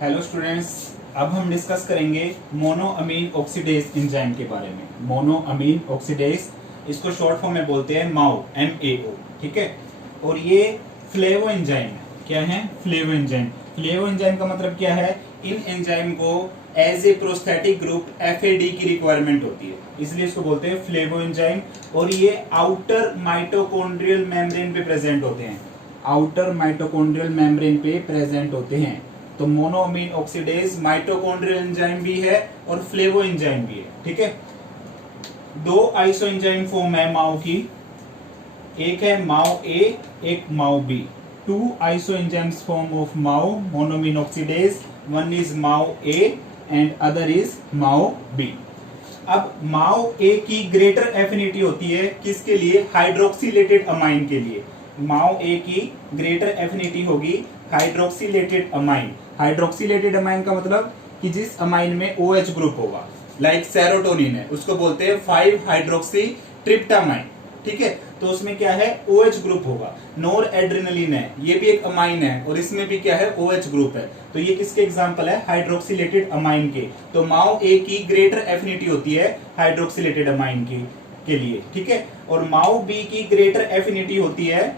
Hello students, अब हम discuss करेंगे मोनोअमीन ऑक्सीडेज एंजाइम के बारे में। मोनोअमीन ऑक्सीडेज, इसको शॉर्ट फॉर्म में बोलते हैं माओ, MAO। ठीक है, और ये फ्लेवो एंजाइम है। क्या है? Flavo enzyme. फ्लेवो एंजाइम का मतलब क्या है? इन एंजाइम को as a prosthetic group FAD की रिक्वायरमेंट होती है, इसलिए इसको बोलते हैं फ्लेवो एंजाइम। और ये आउटर माइटोकॉन्ड्रियल मेम्ब्रेन पे प्रेजेंट होते हैं। आउटर माइटोकॉन्ड्रियल मेम्ब्रेन पे प्रेजेंट होते हैं। तो मोनोअमीन ऑक्सीडेज माइटोकॉन्ड्रियल एंजाइम भी है और फ्लेवो एंजाइम भी है। ठीक है, दो आइसो एंजाइम फॉर्म है माओ की, एक है माओ ए, एक MAO B. Two isoenzymes form of MAO monoamine oxidase, one is MAO A and other is MAO B. अब माओ ए की ग्रेटर एफिनिटी होती है किसके लिए? हाइड्रोक्सिलेटेड अमाइन के लिए। माओ ए की ग्रेटर एफिनिटी होगी हाइड्रोक्सिलेटेड अमाइन। हाइड्रोक्सिलेटेड अमाइन का मतलब कि जिस अमाइन में OH ग्रुप होगा, लाइक सेरोटोनिन है, उसको बोलते हैं 5 हाइड्रोक्सी ट्रिप्टामाइन। ठीक है, तो उसमें क्या है? OH ग्रुप होगा। नोर एड्रेनलिन है, ये भी एक अमाइन है और इसमें भी क्या है? OH ग्रुप है। तो ये किसके एग्जांपल है? हाइड्रोक्सिलेटेड अमाइन के। तो माओ ए की ग्रेटर एफिनिटी होती है हाइड्रोक्सिलेटेड अमाइन के लिए। ठीक है, और माओ बी की ग्रेटर एफिनिटी होती है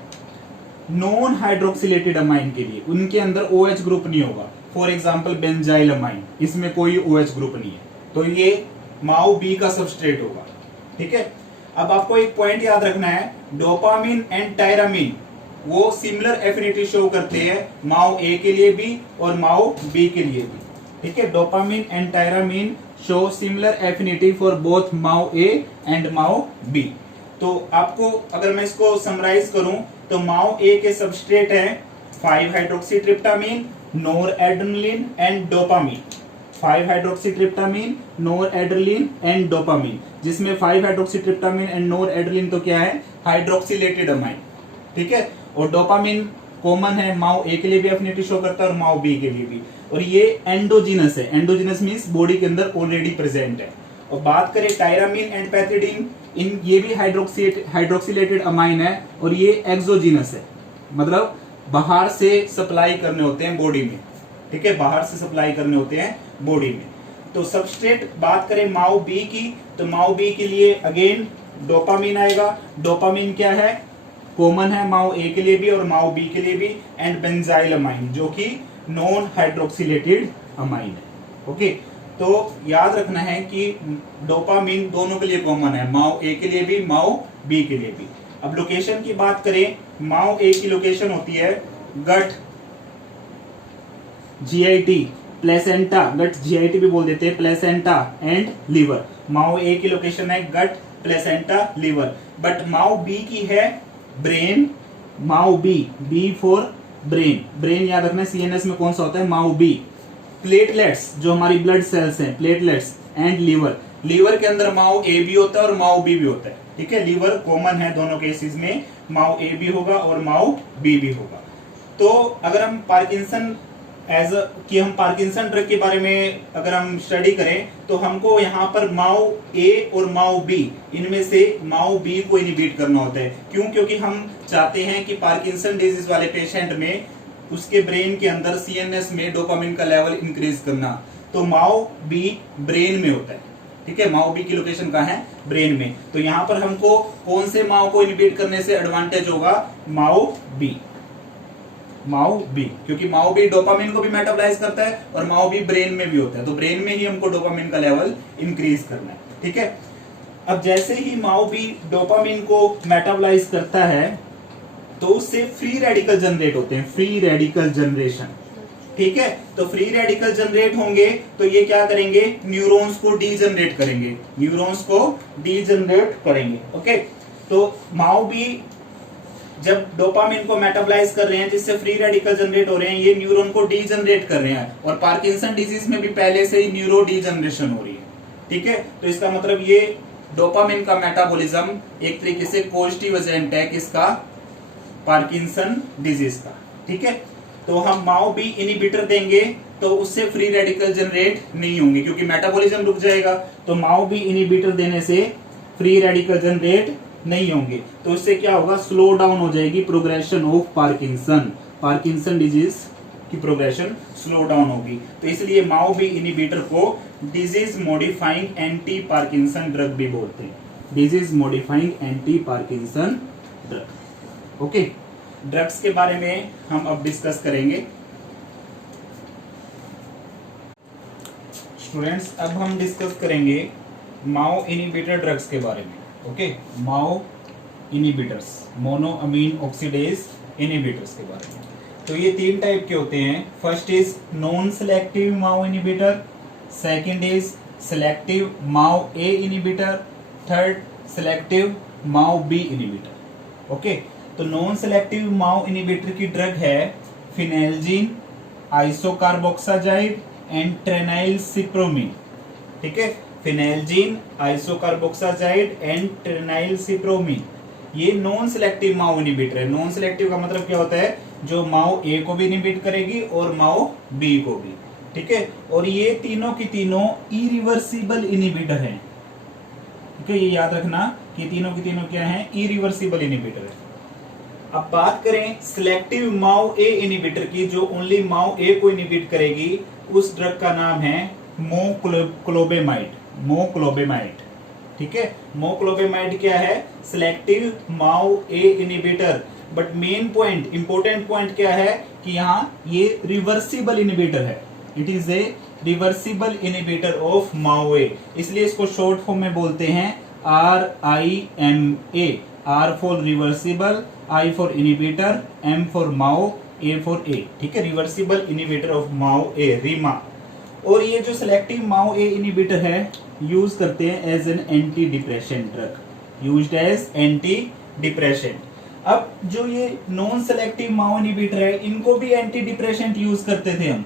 नॉन हाइड्रोक्सिलेटेड अमाइन के लिए। उनके अंदर OH ग्रुप नहीं होगा। फॉर एग्जांपल बेंजाइल अमाइन, इसमें कोई OH ग्रुप नहीं है, तो ये माओ बी का सबस्ट्रेट होगा। ठीक है, अब आपको एक पॉइंट याद रखना है, डोपामिन एंड टायरामिन वो सिमिलर एफिनिटी शो करते हैं माओ ए के लिए भी और माओ बी के लिए भी। ठीक है, dopamine and tyramine show similar affinity for both MAO A and MAO B. तो आपको अगर मैं इसको समराइज करूं तो माओ ए के सबस्ट्रेट हैं 5 hydroxy tryptamine, NOR adrenaline and dopamine. 5 hydroxy tryptamine, NOR adrenaline and dopamine, जिसमें 5 hydroxy tryptamine and NOR adrenaline तो क्या है? हाइड्रोक्सिलेटेड अमाइन। ठीक है, और डोपामिन कॉमन है, माओ ए के लिए भी एफिनिटी शो करता है और माओ बी के लिए भी। और ये एंडोजिनस है। एंडोजिनस मींस बॉडी के अंदर ऑलरेडी प्रेजेंट है। और बात करें टायरामिन एंड पैथिडीन, इन ये भी हाइड्रोक्सिलेटेड अमाइन है और ये एक्सोजिनस है, मतलब बाहर से सप्लाई करने होते हैं बॉडी में। ठीक है, बाहर से सप्लाई करने होते हैं बॉडी में। तो सबस्ट्रेट बात करें माओ बी की, तो माओ बी के लिए अगेन डोपामिन आएगा। डोपामिन क्या है? कॉमन है माओ ए के लिए भी और माओ बी के लिए भी, एंड बेंजाइल अमाइन जो कि नॉन हाइड्रोक्सिलेटेड अमाइन है। ओके, तो याद रखना है कि डोपामिन दोनों के लिए कॉमन है, माओ ए के लिए भी, माओ बी के लिए भी। अब लोकेशन की बात करें, माओ ए की लोकेशन होती है gut, GIT, placenta, gut GIT भी बोल देते हैं, placenta and liver. MAO A की लोकेशन है gut, placenta, liver. But MAO B की है brain. MAO B for brain. Brain याद रखना है, CNS में कौन सा होता है? MAO B. प्लेटलेट्स जो हमारी ब्लड सेल्स हैं, प्लेटलेट्स एंड लीवर। लीवर के अंदर माओ ए भी होता है और माओ बी भी होता है। ठीक है, लीवर कॉमन है दोनों केसेस में, माओ ए भी होगा और माओ बी भी होगा। तो अगर हम पार्किंसन हम पार्किंसन ड्रग के बारे में अगर हम स्टडी करें तो हमको यहाँ पर माओ ए और माओ बी, इनमें से माओ बी को इनिबिट करना होता है। क्यों? क्योंकि हम चाहते हैं कि पार्किंसन डिजीज वाले पेशेंट में उसके ब्रेन के अंदर CNS में डोपामिन का लेवल इंक्रीज करना। तो माओ बी ब्रेन में होता है। ठीक है, माओ बी की लोकेशन कहाँ है? ब्रेन में। तो यहाँ पर हमको कौन से माओ को इनिबिट करने से एडवांटेज होगा? MAO B. माओ बी, क्योंकि माओ बी डोपामिन को भी मेटाबोलाइज करता है और माओ बी ब्रेन में भी होता है, तो ब्रेन में ही हमको डोपामिन का लेवल इंक्रीज करना है। ठीक है, अब जैसे ही माओ बी डोपामिन को मेटाबोलाइज करता है तो उससे फ्री रेडिकल जनरेट होते हैं, फ्री रेडिकल जनरेशन। ठीक है, तो फ्री रेडिकल जनरेट होंगे तो ये क्या करेंगे? न्यूरॉन्स को डीजनरेट करेंगे, न्यूरॉन्स को डीजनरेट करेंगे। ओके, तो माओ बी जब डोपामिन को मेटाबोलाइज कर रहे हैं जिससे फ्री रेडिकल जनरेट हो रहे हैं, ये न्यूरॉन को डीजनरेट कर रहे हैं। और पार्किंसन डिजीज में भी पहले से ही न्यूरो डीजनरेशन हो रही है। ठीक है, तो इसका मतलब ये डोपामिन का मेटाबॉलिज्म एक तरीके से पॉजिटिव एजेंट है किसका? पार्किंसन डिजीज का। ठीक है, तो हम माओ बी इनिबिटर देंगे तो उससे फ्री रेडिकल जनरेट नहीं होंगे क्योंकि मेटाबॉलिज्म रुक जाएगा। तो माओ बी इनिबिटर देने से फ्री रेडिकल जनरेट नहीं होंगे, तो इससे क्या होगा? स्लो डाउन हो जाएगी प्रोग्रेशन ऑफ पार्किंसन डिजीज की प्रोग्रेशन स्लो डाउन होगी। तो इसलिए माओ बी इनिबिटर को disease modifying anti Parkinson drug भी बोलते हैं, disease modifying anti Parkinson drug. Okay, drugs के बारे में हम अब डिस्कस करेंगे। स्टूडेंट्स, अब हम डिस्कस करेंगे माओ इनिबिटर ड्रग्स के बारे में। ओके, माओ इनिबिटर्स, मोनोअमीन ऑक्सीडेज इनिबिटर्स के बारे में। तो ये 3 टाइप के होते हैं। First is non selective MAO inhibitor, second is selective MAO A inhibitor, third selective MAO B inhibitor. Okay, तो नॉन सेलेक्टिव माओ इनिबिटर की ड्रग है फिनेल्जिन, आइसोकार्बोक्साजाइड एंड ट्रेनाइलसिप्रोमिन। ठीक है, फिनेल्जिन, आइसोकार्बोक्साजाइड एंड ट्रेनाइलसिप्रोमिन, ये नॉन सेलेक्टिव माओ इनिबिटर है। Non selective का मतलब क्या होता है, जो माओ ए को भी इनिबिट करेगी और माओ बी को भी। ठीक है, और ये तीनों की तीनों इरिवर्सिबल इनिबिटर हैं। ठीक है, ये याद रखना कि तीनों की तीनों क्या हैं, इरिवर्सिबल इनिबिटर है। अब बात करें सिलेक्टिव माओ ए इनिबिटर की, जो ओनली माओ ए को इनिबिट करेगी, उस ड्रग का नाम है मोक्लोबेमाइड, मोक्लोबेमाइड। ठीक है, मोक्लोबेमाइड क्या है, selective MAO A inhibitor. But main point, important point क्या है कि यहाँ ये रिवर्सिबल इनिबिटर है। It is a reversible inhibitor of MAO A, इसलिए इसको शॉर्ट फॉर्म में बोलते हैं RIMA। R for reversible, I for inhibitor, M for MAO, A for A. ठीक है, reversible inhibitor of MAO A, RIMA. और ये जो सिलेक्टिव माओ ए इनिबिटर है, यूज करते हैं as an anti depression drug, used as anti depression. अब जो ये नॉन सेलेक्टिव माओ इनिबिटर है, इनको भी एंटी डिप्रेशन यूज करते थे हम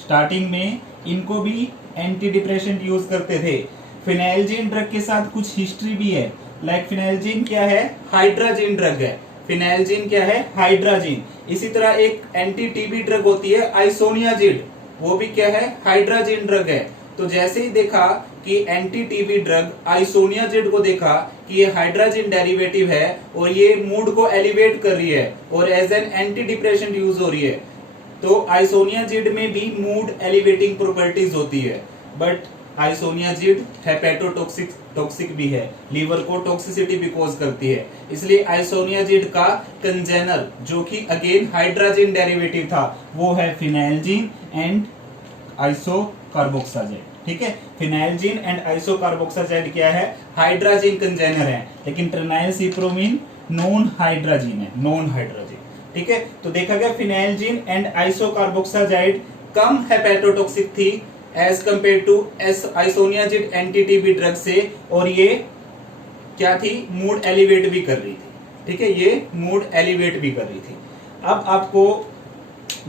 स्टार्टिंग में, इनको भी एंटी डिप्रेशन यूज करते थे। फिनाइलजिन ड्रग के साथ कुछ हिस्ट्री भी है। लाइक फिनाइलजिन क्या है, हाइड्राजिन ड्रग है। फिनाइलजिन क्या है, हाइड्राजिन। इसी तरह एक एंटी टीबी ड्रग होती है आइसोनियाजिड, वो भी क्या है, हाइड्राजिन ड्रग है। तो जैसे ही देखा कि एंटी टीबी ड्रग आइसोनियाजिड को देखा कि ये हाइड्राजिन डेरिवेटिव है और ये मूड को एलिवेट कर रही है और as an anti depression use हो रही है, तो आइसोनियाजिड में भी मूड एलिवेटिंग प्रॉपर्टीज होती है। बट आइसोनियाजिड हेपेटोटॉक्सिक भी है, लीवर को टॉक्सिसिटी भी कॉज करती है। इसलिए आइसोनियाजिड का कंजेनर, जो कि अगेन हाइड्राजिन डेरिवेटिव था, वो है फिनाइलजिन एंड आइसोकार्बोक्साजाइड। ठीक है, फिनाइलजिन एंड आइसोकार्बोक्साजाइड क्या है, हाइड्राजिन कंजेनर है, लेकिन ट्रेनाइलसिप्रोमिन नॉन हाइड्राजिन है, नॉन हाइड्राजिन। ठीक है, तो देखा गया फिनाइलजिन एंड आइसोकार्बोक्साजाइड कम हेपेटोटॉक्सिक थी as compare to isoniazid anti TB drug से, और ये क्या थी, मूड एलिवेट भी कर रही थी। ठीक है, ये मूड एलिवेट भी कर रही थी। अब आपको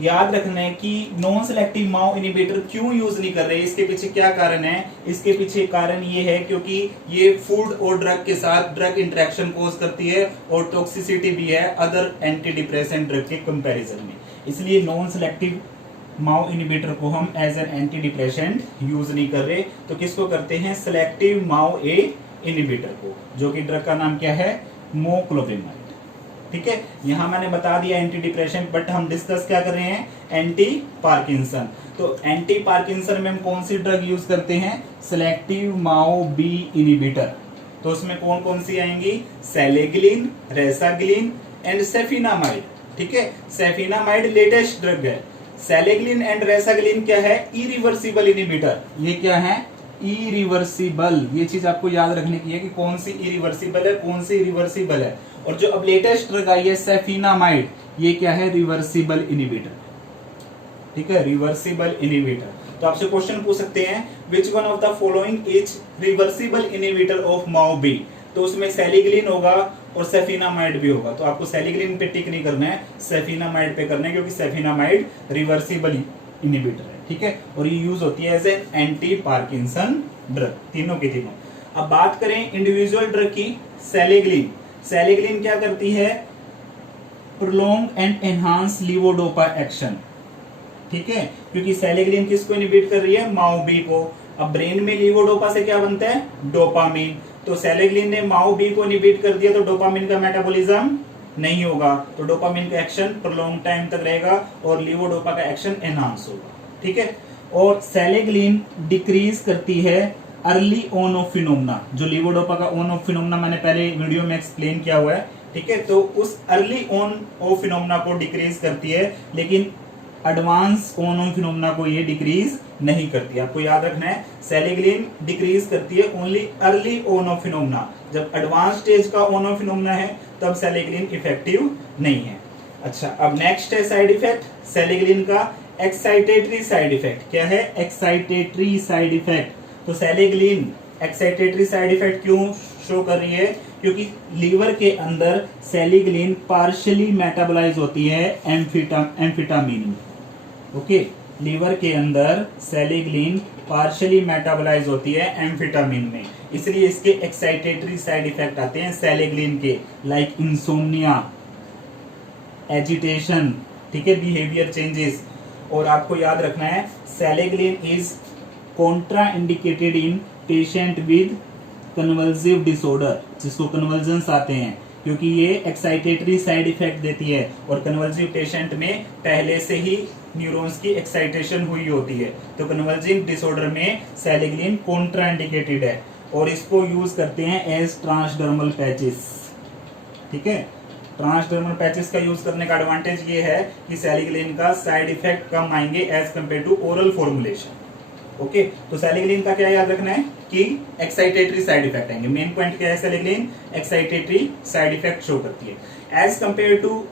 याद रखना है कि नॉन सेलेक्टिव माओ इनिबिटर क्यों यूज नहीं कर रहे, इसके पीछे क्या कारण है। इसके पीछे कारण ये है क्योंकि ये फूड और ड्रग के साथ ड्रग इंटरेक्शन कोज करती है और टॉक्सिसिटी भी है अदर एंटी डिप्रेसेंट ड्रग के कंपैरिजन में। इसलिए नॉन सेलेक्टिव माओ इनिबिटर को हम as an anti depressant use नहीं कर रहे। तो किसको करते हैं, सिलेक्टिव माओ ए इनिबिटर को, जो कि ड्रग का नाम क्या है, मोक्लोबेमाइड। ठीक है, यहां मैंने बता दिया एंटी डिप्रेशन, बट हम डिस्कस क्या कर रहे हैं, एंटी पार्किंसन। तो एंटी पार्किंसन में हम कौन सी ड्रग यूज करते हैं, सिलेक्टिव माओ बी इनिबिटर। तो उसमें कौन कौन सी आएंगी, सेलेगिलिन, रेसागिलिन एंड सेफिनामाइड। ठीक है, सेफिनामाइड लेटेस्ट ड्रग है। सेलेगिलिन एंड रेसागिलिन क्या है, इरिवर्सिबल इनिबिटर। ये क्या है, इरिवर्सिबल। ये चीज आपको याद रखने की है कि कौन सी इरिवर्सिबल है, कौन सी इरिवर्सिबल है। और जो अब लेटेस्ट ड्रग आई है सेफिनामाइड, ये क्या है, रिवर्सिबल इनिबिटर। ठीक है, रिवर्सिबल इनिबिटर। तो आपसे क्वेश्चन पूछ सकते हैं, which one of the following is reversible inhibitor of MAO B. तो उसमें सेलिग्लिन होगा और सेफिनामाइड भी होगा। तो आपको सेलिग्लिन पे टिक नहीं करना है, सेफिनामाइड पे करना है, क्योंकि सेफिनामाइड रिवर्सिबल इनिबिटर है। ठीक है, और ये यूज होती है as an anti Parkinson drug, तीनों की तीनों। अब बात करें इंडिविजुअल ड्रग की, सेलिग्लिन। सेलिग्लिन क्या करती है, prolong and enhance levodopa action. ठीक है, क्योंकि सेलिग्लिन किसको इनिबिट कर रही है, माओ बी को। अब ब्रेन में लीवोडोपा से क्या बनता है, डोपामिन। तो सेलिग्लिन ने माओ बी को इनिबिट कर दिया, तो डोपामिन का मेटाबॉलिज्म नहीं होगा तो डोपामिन का एक्शन प्रोलॉन्ग टाइम तक रहेगा और लीवोडोपा का एक्शन एनहांस होगा, ठीक है। और सेलेग्लिन डिक्रीज करती है अर्ली ऑन ऑफ फिनोमेना, जो लीवोडोपा का ऑन ऑफ फिनोमेना मैंने पहले वीडियो में एक्सप्लेन किया हुआ है, ठीक है। तो उस अर्ली ऑन ऑफ फिनोमेना को डिक्रीज करती है, लेकिन एडवांस ऑन ऑफ फिनोमेना को ये डिक्रीज नहीं करती। आपको याद रखना है सेलेग्लिन डिक्रीज करती है only early on off phenomena, जब एडवांस स्टेज का ऑन ऑफ फिनोमेना है तब सेलेग्लिन इफेक्टिव नहीं है। अच्छा, अब नेक्स्ट है साइड इफेक्ट सेलेग्लिन का, एक्साइटेटरी साइड इफेक्ट। क्या है? Excitatory side effect. तो सेलेग्लिन एक्साइटेटरी साइड इफेक्ट क्यों शो कर रही है? क्योंकि लीवर के अंदर सेलेग्लिन पार्शियली मेटाबोलाइज होती है एम्फेटामिन में। ओके, लीवर के अंदर सेलेग्लिन पार्शियली मेटाबोलाइज होती है एम्फेटामिन में, इसलिए इसके एक्साइटेटरी साइड इफेक्ट आते हैं सेलेग्लिन के, लाइक इंसोम्निया, एजिटेशन, ठीक है, बिहेवियर चेंजेस। और आपको याद रखना है selegiline is contraindicated in patient with convulsive disorder, जिसको कन्वल्जन्स आते हैं, क्योंकि ये एक्साइटेटरी साइड इफेक्ट देती है और कन्वल्सिव पेशेंट में पहले से ही न्यूरॉन्स की एक्साइटेशन हुई होती है, तो कन्वल्सिव डिसऑर्डर में सेलेग्लिन कॉन्ट्रा इंडिकेटेड है और इसको यूज करते हैं एज ट्रांसडर्मल पैचेस, ठीक है। ट्रांसडर्मल पैचेस का यूज करने का एडवांटेज ये है कि सेलेग्लिन का साइड इफेक्ट कम आएंगे as compare to oral formulation. Okay, तो सेलेग्लिन का क्या याद रखना है कि एक्साइटेटरी साइड इफेक्ट आएंगे। मेन पॉइंट क्या है? Selegiline excitatory side effect show करती है एज कंपेयर टू।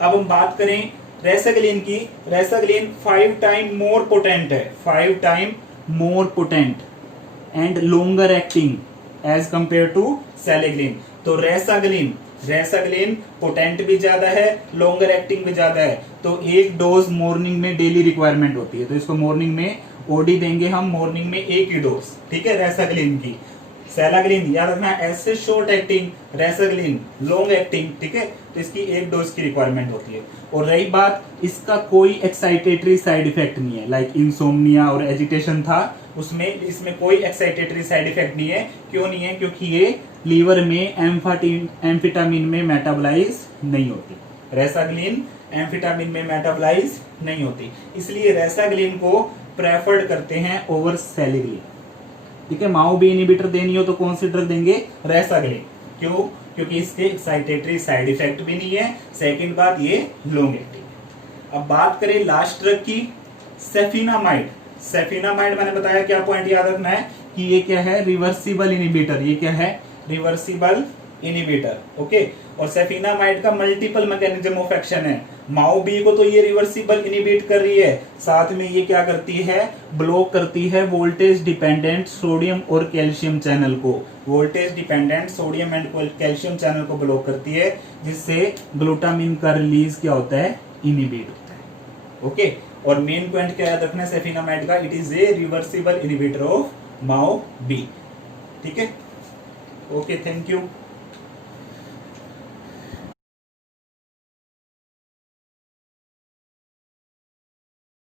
अब हम बात करें रेसाग्लिन की, रेसाग्लिन 5 टाइम मोर पोटेंट है, 5 time more potent and longer acting as compare to selegiline. तो रेसाग्लिन पोटेंट भी ज्यादा है, लोंगर एक्टिंग भी ज्यादा है, तो एक डोज मॉर्निंग में डेली रिक्वायरमेंट होती है, तो इसको मॉर्निंग में ओडी देंगे हम, मॉर्निंग में एक ही डोज, ठीक है, रेसाग्लिन की। सेलाग्लिन याद रखना ऐसे शॉर्ट एक्टिंग, रेसाग्लिन लॉन्ग एक्टिंग, ठीक है, तो इसकी एक डोज की रिक्वायरमेंट होती है। और रही बात, इसका कोई एक्साइटेटरी साइड इफेक्ट नहीं है, लाइक इंसोम्निया और एजिटेशन था उसमें, इसमें कोई एक्साइटेटरी साइड इफेक्ट नहीं है। क्यों नहीं है? क्योंकि ये लीवर में एम्फेटामिन में मेटाबोलाइज नहीं होती, रेसाग्लिन एम्फेटामिन में मेटाबोलाइज नहीं होती, इसलिए रेसाग्लिन को प्रेफर्ड करते हैं ओवर सेलेग्लिन, ठीक है। माओ बी इनहिबिटर देनी हो तो कौन सी ड्रग देंगे? रेसाग्लिन। क्यों? क्योंकि इसके एक्साइटेटरी साइड इफेक्ट भी नहीं है, सेकंड बात ये लॉन्ग एक्टिंग है। अब बात करें लास्ट ड्रग की, सेफिनामाइड। सेफिनामाइड मैंने बताया क्या पॉइंट याद रखना है कि ये क्या है? Reversible inhibitor. ये क्या है? Reversible inhibitor, okay. और सेफिनामाइड का मल्टीपल मैकेनिज्म ऑफ एक्शन है। माओ बी को तो ये रिवर्सिबल इनहिबिट कर रही है, साथ में ये क्या करती है? ब्लॉक करती है वोल्टेज डिपेंडेंट सोडियम और कैल्शियम चैनल को, voltage dependent sodium and calcium channel को ब्लॉक करती है, जिससे ग्लूटामिन का रिलीज क्या होता है? इनहिबिट होता है, ओके। और मेन पॉइंट क्या याद रखना है सेफिनामाइड का? It is a reversible inhibitor of MAO B, ठीक है, ओके, थैंक यू।